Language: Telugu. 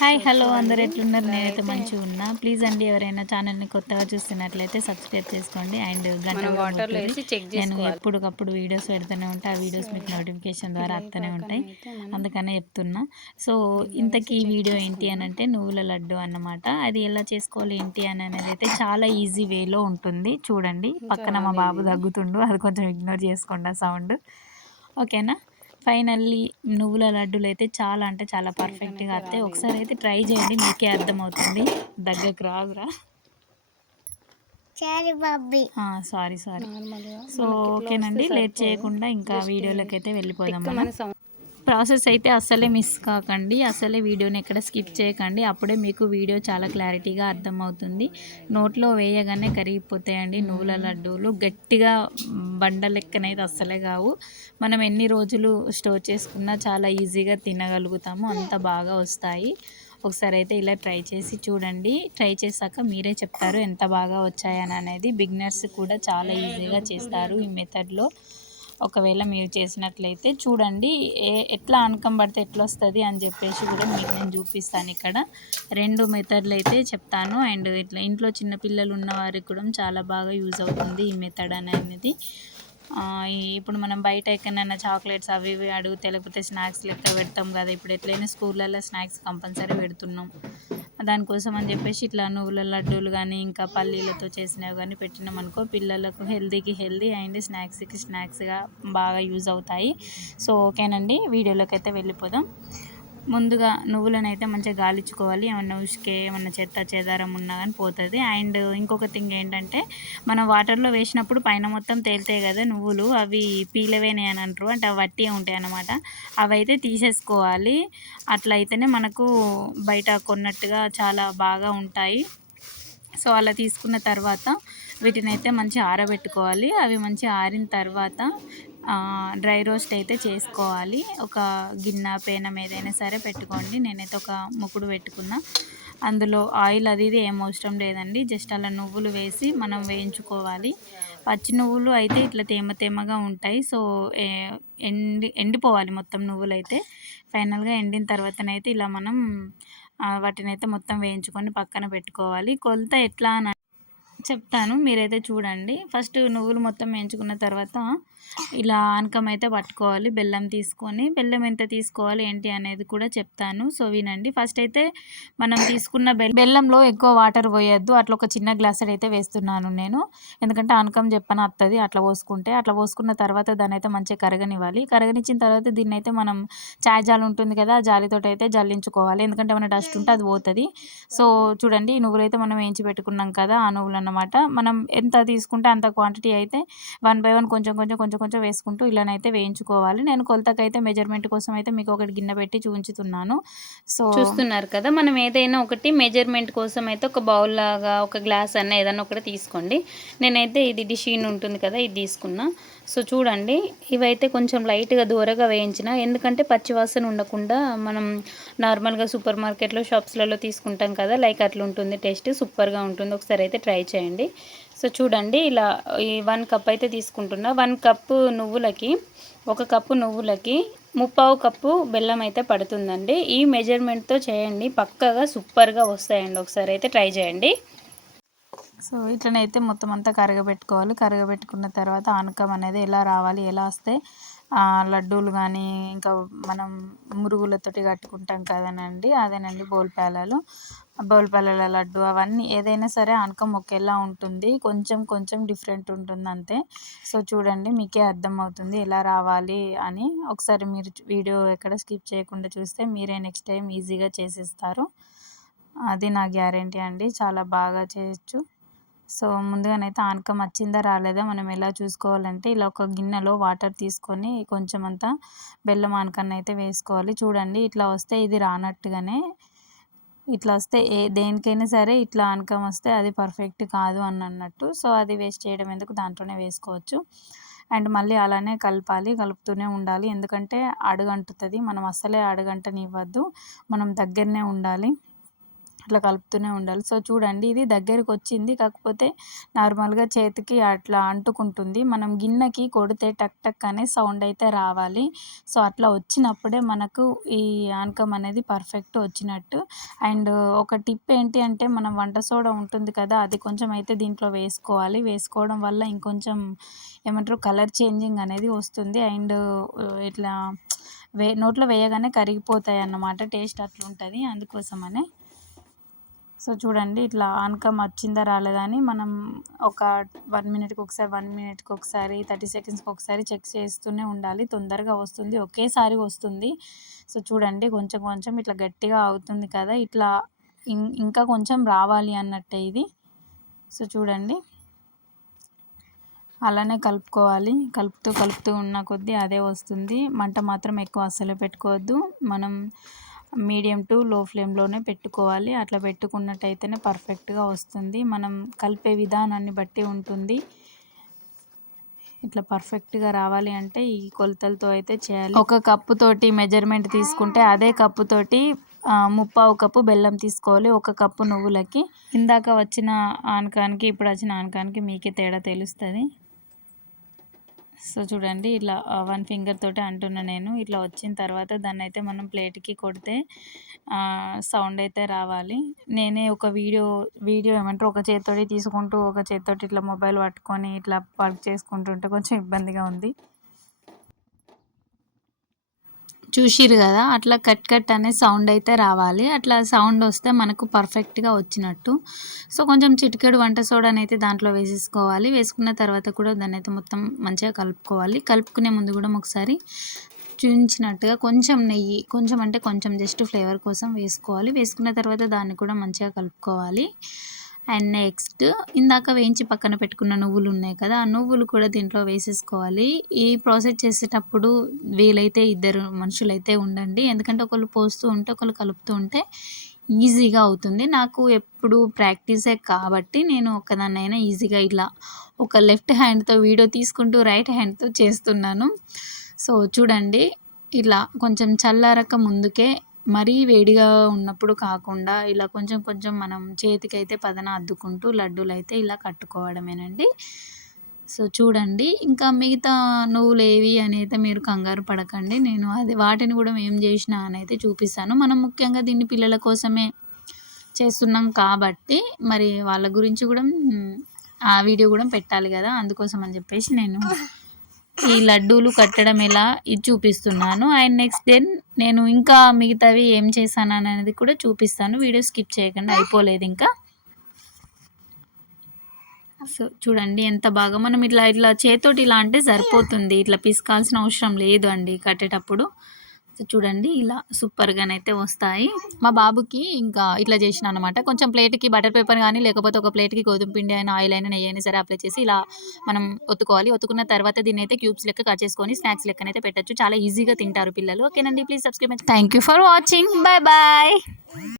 హాయ్ హలో అందరు ఎట్లున్నారు? నేనైతే మంచిగా ఉన్నా. ప్లీజ్ అండి ఎవరైనా ఛానల్ని కొత్తగా చూస్తున్నట్లయితే సబ్స్క్రైబ్ చేసుకోండి అండ్ గంట కూడా కొట్టుర్రి. నేను ఎప్పటికప్పుడు వీడియోస్ పెడుతూనే ఉంటా. ఆ వీడియోస్ మీకు నోటిఫికేషన్ ద్వారా వస్తూనే ఉంటాయి, అందుకనే చెప్తున్నా. సో ఇంతకీ వీడియో ఏంటి అని అంటే నువ్వుల లడ్డు అన్నమాట. అది ఎలా చేసుకోవాలి ఏంటి అని అనేది అయితే చాలా ఈజీ వేలో ఉంటుంది. చూడండి, పక్కన మా బాబు దగ్గుతుండు, అది కొంచెం ఇగ్నోర్ చేసుకోండి ఆ సౌండ్, ఓకేనా? ఫైనల్లీ నువ్వుల లడ్డూలైతే చాలా అంటే చాలా పర్ఫెక్ట్‌గా వస్తాయి. ఒకసారి అయితే ట్రై చేయండి, మీకే అర్థమవుతుంది. దగ్గరకు రాదురా. సారీ. సో ఓకేనండి, లేట్ చేయకుండా ఇంకా వీడియోలోకైతే వెళ్ళిపోదాం మనం. ప్రాసెస్ అయితే అస్సలే మిస్ కాకండి, అసలే వీడియోని ఎక్కడ స్కిప్ చేయకండి. అప్పుడే మీకు వీడియో చాలా క్లారిటీగా అర్థమవుతుంది. నోట్లో వేయగానే కరిగిపోతాయండి నువ్వుల లడ్డూలు. గట్టిగా బండ లెక్కనైతే అస్సలే కావు. మనం ఎన్ని రోజులు స్టోర్ చేసుకున్నా చాలా ఈజీగా తినగలుగుతాము, అంత బాగా వస్తాయి. ఒకసారి అయితే ఇలా ట్రై చేసి చూడండి. ట్రై చేశాక మీరే చెప్తారు ఎంత బాగా వచ్చాయని అనేది. బిగినర్స్ కూడా చాలా ఈజీగా చేస్తారు ఈ మెథడ్లో. ఒకవేళ మీరు చేసినట్లయితే చూడండి, ఎట్లా అనకం పడితే ఎట్లా వస్తుంది అని చెప్పేసి కూడా మీకు నేను చూపిస్తాను. ఇక్కడ 2 మెథడ్లు అయితే చెప్తాను. అండ్ ఇట్లా ఇంట్లో చిన్నపిల్లలు ఉన్న వారికి కూడా చాలా బాగా యూజ్ అవుతుంది ఈ మెథడ్ అనేది. ఇప్పుడు మనం బయట ఎక్కడైనా చాక్లెట్స్ అవి ఇవి అడిగితే, లేకపోతే స్నాక్స్ లెక్క పెడతాం కదా, ఇప్పుడు ఎట్లయినా స్కూళ్ళల్లో స్నాక్స్ కంపల్సరీ పెడుతున్నాం. దానికోసం అని చెప్పేసి ఇట్లా నువ్వుల లడ్డూలు కానీ ఇంకా పల్లీలతో చేసినవి కానీ పెట్టినామనుకో, పిల్లలకు హెల్తీకి హెల్తీ అండ్ స్నాక్స్కి స్నాక్స్గా బాగా యూజ్ అవుతాయి. సో ఓకేనండి, వీడియోలోకి అయితే వెళ్ళిపోదాం. ముందుగా నువ్వులను అయితే మంచిగా గాలించుకోవాలి. ఏమన్నా ఉసుకే ఏమన్నా చెత్త చెదారం ఉన్నా కానీ పోతుంది. అండ్ ఇంకొక థింగ్ ఏంటంటే, మనం వాటర్లో వేసినప్పుడు పైన మొత్తం తేలుతాయి కదా నువ్వులు, అవి పీలవేనాయి అని అంటారు, అంటే అవి వట్టిగా ఉంటాయి అన్నమాట. అవి అయితే తీసేసుకోవాలి. అట్లా అయితేనే మనకు బయట కొన్నట్టుగా చాలా బాగా ఉంటాయి. సో అలా తీసుకున్న తర్వాత వీటిని అయితే మంచిగా ఆరబెట్టుకోవాలి. అవి మంచిగా ఆరిన తర్వాత డ్రై రోస్ట్ అయితే చేసుకోవాలి. ఒక గిన్నె పేనం ఏదైనా సరే పెట్టుకోండి. నేనైతే ఒక ముకుడు పెట్టుకున్నా. అందులో ఆయిల్ అది ఇది ఏం అవసరం లేదండి, జస్ట్ అలా నువ్వులు వేసి మనం వేయించుకోవాలి. పచ్చి నువ్వులు అయితే ఇట్లా తేమ తేమగా ఉంటాయి. సో ఎండిపోవాలి మొత్తం నువ్వులు అయితే. ఫైనల్గా ఎండిన తర్వాతనైతే ఇలా మనం వాటిని అయితే మొత్తం వేయించుకొని పక్కన పెట్టుకోవాలి. కొలత ఎట్లా అని చెప్తాను, మీరైతే చూడండి. ఫస్ట్ నువ్వులు మొత్తం వేయించుకున్న తర్వాత ఇలా ఆనకం అయితే పట్టుకోవాలి. బెల్లం తీసుకొని, బెల్లం ఎంత తీసుకోవాలి ఏంటి అనేది కూడా చెప్తాను, సో వినండి. ఫస్ట్ అయితే మనం తీసుకున్న బెల్లంలో ఎక్కువ వాటర్ పోయొద్దు. అట్లా ఒక చిన్న గ్లాస్ అయితే వేస్తున్నాను నేను, ఎందుకంటే ఆనకం చెప్పని వస్తుంది అట్లా పోసుకుంటే. అట్లా పోసుకున్న తర్వాత దాన్ని అయితే మంచిగా కరగనివ్వాలి. కరగనిచ్చిన తర్వాత దీన్ని అయితే మనం చాయ్ జాలి ఉంటుంది కదా, ఆ జాలితో అయితే జల్లించుకోవాలి, ఎందుకంటే ఏమైనా డస్ట్ ఉంటే అది పోతుంది. సో చూడండి, ఈ నువ్వులు అయితే మనం వేయించి పెట్టుకున్నాం కదా, ఆ నువ్వులు అన్నమాట. మనం ఎంత తీసుకుంటే అంత క్వాంటిటీ అయితే 1 బై 1 కొంచెం కొంచెం కొంచెం కొంచెం వేసుకుంటూ ఇలానైతే వేయించుకోవాలి. నేను కొలతకైతే మెజర్మెంట్ కోసం అయితే మీకు ఒకటి గిన్నె పెట్టి చూపించుతున్నాను. సో చూస్తున్నారు కదా, మనం ఏదైనా ఒకటి మెజర్మెంట్ కోసం అయితే ఒక బౌల్ లాగా ఒక గ్లాస్ అన్న ఏదైనా ఒకటి తీసుకోండి. నేనైతే ఇది డిషీన్ ఉంటుంది కదా, ఇది తీసుకున్నా. సో చూడండి, ఇవైతే కొంచెం లైట్గా దూరగా వేయించిన, ఎందుకంటే పచ్చివాసన ఉండకుండా. మనం నార్మల్గా సూపర్ మార్కెట్లో షాప్స్లలో తీసుకుంటాం కదా, లైక్ అట్లా ఉంటుంది, టేస్ట్ సూపర్గా ఉంటుంది. ఒకసారి అయితే ట్రై చేయండి. సో చూడండి, ఇలా ఈ 1 కప్ అయితే తీసుకుంటున్నా. 1 కప్పు నువ్వులకి, 1 కప్పు నువ్వులకి 3/4 కప్పు బెల్లం అయితే పడుతుందండి. ఈ మెజర్మెంట్తో చేయండి, పక్కగా సూపర్గా వస్తాయండి. ఒకసారి అయితే ట్రై చేయండి. సో ఇట్లనైతే మొత్తం అంతా కరగబెట్టుకోవాలి. కరగబెట్టుకున్న తర్వాత ఆనకం అనేది ఎలా రావాలి, ఎలా వస్తే లడ్డూలు కానీ ఇంకా మనం మురుగులతోటి కట్టుకుంటాం కదనండి, అదేనండి బోల్పాలల లడ్డు. అవన్నీ ఏదైనా సరే ఆనకం ఒకేలా ఉంటుంది, కొంచెం కొంచెం డిఫరెంట్ ఉంటుంది అంతే. సో చూడండి, మీకే అర్థమవుతుంది ఎలా రావాలి అని. ఒకసారి మీరు వీడియో ఎక్కడ స్కిప్ చేయకుండా చూస్తే మీరే నెక్స్ట్ టైం ఈజీగా చేసేస్తారు, అది నా గ్యారెంటీ అండి. చాలా బాగా చేయొచ్చు. సో ముందుగానైతే ఆనకం వచ్చిందా రాలేదా మనం ఎలా చూసుకోవాలంటే, ఇలా ఒక గిన్నెలో వాటర్ తీసుకొని కొంచెం అంతా బెల్లం ఆనకాన్ని అయితే వేసుకోవాలి. చూడండి, ఇట్లా వస్తే ఇది రానట్టుగానే. ఇట్లా వస్తే దేనికైనా సరే ఇట్లా ఆనకం వస్తే అది పర్ఫెక్ట్ కాదు అని అన్నట్టు. సో అది వేస్ట్ చేయడం ఎందుకు, దాంట్లోనే వేసుకోవచ్చు. అండ్ మళ్ళీ అలానే కలపాలి, కలుపుతూనే ఉండాలి, ఎందుకంటే అడుగంటుతుంది. మనం అస్సలే అడుగంటనివ్వద్దు, మనం దగ్గరనే ఉండాలి. అట్లా కలుపుతూనే ఉండాలి. సో చూడండి ఇది దగ్గరికి వచ్చింది, కాకపోతే నార్మల్గా చేతికి అట్లా అంటుకుంటుంది. మనం గిన్నెకి కొడితే టక్ టక్ అనే సౌండ్ అయితే రావాలి. సో అట్లా వచ్చినప్పుడే మనకు ఈ ఆనకం అనేది పర్ఫెక్ట్ వచ్చినట్టు. అండ్ ఒక టిప్ ఏంటి అంటే, మనం వంట సోడా ఉంటుంది కదా, అది కొంచెం అయితే దీంట్లో వేసుకోవాలి. వేసుకోవడం వల్ల ఇంకొంచెం ఏమంటారు కలర్ చేంజింగ్ అనేది వస్తుంది. అండ్ ఇట్లా నోట్లో వేయగానే కరిగిపోతాయి అన్నమాట, టేస్ట్ అట్లుంటుంది అందుకోసమనే. సో చూడండి ఇట్లా ఆనకం వచ్చిందా రాలేదా అని మనం ఒక 1 మినిట్కి ఒకసారి 1 మినిట్కి ఒకసారి 30 సెకండ్స్కి ఒకసారి చెక్ చేస్తూనే ఉండాలి. తొందరగా వస్తుంది, ఒకేసారి వస్తుంది. సో చూడండి కొంచెం కొంచెం ఇట్లా గట్టిగా అవుతుంది కదా, ఇట్లా ఇంకా కొంచెం రావాలి అన్నట్టే ఇది. సో చూడండి అలానే కలుపుకోవాలి. కలుపుతూ ఉన్న కొద్దీ అదే వస్తుంది. మంట మాత్రం ఎక్కువ అస్సలు పెట్టుకోవద్దు. మనం మీడియం టు లో ఫ్లేమ్లోనే పెట్టుకోవాలి. అట్లా పెట్టుకున్నట్టయితేనే పర్ఫెక్ట్గా వస్తుంది. మనం కలిపే విధానాన్ని బట్టి ఉంటుంది. ఇట్లా పర్ఫెక్ట్గా రావాలి అంటే ఈ కొలతలతో అయితే చేయాలి. ఒక కప్పుతోటి మెజర్మెంట్ తీసుకుంటే అదే కప్పుతోటి 1/4 కప్పు బెల్లం తీసుకోవాలి ఒక కప్పు నువ్వులకి. ఇందాక వచ్చిన ఆనకానికి ఇప్పుడు వచ్చిన ఆనకానికి మీకే తేడా తెలుస్తుంది. సో చూడండి ఇట్లా 1 ఫింగర్ తోటి అంటున్నా నేను. ఇట్లా వచ్చిన తర్వాత దాన్ని అయితే మనం ప్లేట్కి కొడితే సౌండ్ అయితే రావాలి. నేనే ఒక వీడియో ఏమంటారు ఒక చేత్తోటి తీసుకుంటూ ఒక చేత్తోటి ఇట్లా మొబైల్ పట్టుకొని ఇట్లా వర్క్ చేసుకుంటుంటే కొంచెం ఇబ్బందిగా ఉంది. చూసిర్రు కదా, అట్లా కట్ కట్ అనే సౌండ్ అయితే రావాలి. అట్లా సౌండ్ వస్తే మనకు పర్ఫెక్ట్గా వచ్చినట్టు. సో కొంచెం చిటికెడు వంట సోడాని అయితే దాంట్లో వేసేసుకోవాలి. వేసుకున్న తర్వాత కూడా దాన్ని అయితే మొత్తం మంచిగా కలుపుకోవాలి. కలుపుకునే ముందు కూడా ఒకసారి చూపించినట్టుగా కొంచెం నెయ్యి, కొంచెం అంటే కొంచెం జస్ట్ ఫ్లేవర్ కోసం వేసుకోవాలి. వేసుకున్న తర్వాత దాన్ని కూడా మంచిగా కలుపుకోవాలి. అండ్ నెక్స్ట్ ఇందాక వేయించి పక్కన పెట్టుకున్న నువ్వులు ఉన్నాయి కదా, ఆ నువ్వులు కూడా దీంట్లో వేసేసుకోవాలి. ఈ ప్రాసెస్ చేసేటప్పుడు వీలైతే 2 మనుషులైతే ఉండండి, ఎందుకంటే ఒకళ్ళు పోస్తూ ఉంటే ఒకళ్ళు కలుపుతూ ఉంటే ఈజీగా అవుతుంది. నాకు ఎప్పుడు ప్రాక్టీసే కాబట్టి నేను ఒక్కదాన్నైనా ఈజీగా ఇలా ఒక లెఫ్ట్ హ్యాండ్తో వీడియో తీసుకుంటూ రైట్ హ్యాండ్తో చేస్తున్నాను. సో చూడండి ఇలా కొంచెం చల్లారక ముందుకే, మరీ వేడిగా ఉన్నప్పుడు కాకుండా ఇలా కొంచెం కొంచెం మనం చేతికైతే పదన అద్దుకుంటూ లడ్డూలైతే ఇలా కట్టుకోవడమేనండి. సో చూడండి ఇంకా మిగతా నువ్వులు ఏవి అనేది మీరు కంగారు పడకండి, నేను వాటిని కూడా ఏం చేసినా అని అయితే చూపిస్తాను. మనం ముఖ్యంగా దీన్ని పిల్లల కోసమే చేస్తున్నాం కాబట్టి మరి వాళ్ళ గురించి కూడా ఆ వీడియో కూడా పెట్టాలి కదా, అందుకోసం అని చెప్పేసి నేను ఈ లడ్డూలు కట్టడం ఎలా ఇది చూపిస్తున్నాను. అండ్ నెక్స్ట్ నేను ఇంకా మిగతావి ఏం చేశాను అనేది కూడా చూపిస్తాను. వీడియో స్కిప్ చేయకండి, అయిపోలేదు ఇంకా. సో చూడండి ఎంత బాగా మనం ఇట్లా చేతితోటి ఇలా అంటే సరిపోతుంది, ఇట్లా పిసకాల్సిన అవసరం లేదు అండి కట్టేటప్పుడు. సో చూడండి ఇలా సూపర్గానైతే వస్తాయి. మా బాబుకి ఇంకా ఇట్లా చేసిన అనమాట, కొంచెం ప్లేట్కి బటర్ పేపర్ కానీ లేకపోతే ఒక ప్లేట్కి గోధుమ పిండి అయినా ఆయిల్ అయినా నెయ్యి అయినా సరే అప్లై చేసి ఇలా మనం ఒత్తుకోవాలి. ఒత్తుకున్న తర్వాత దీన్ని అయితే క్యూబ్స్ లెక్క కట్ చేసుకొని స్నాక్స్ లెక్కనైతే పెట్టచ్చు. చాలా ఈజీగా తింటారు పిల్లలు. ఓకేనండి, please subscribe. Thank you for watching, bye bye.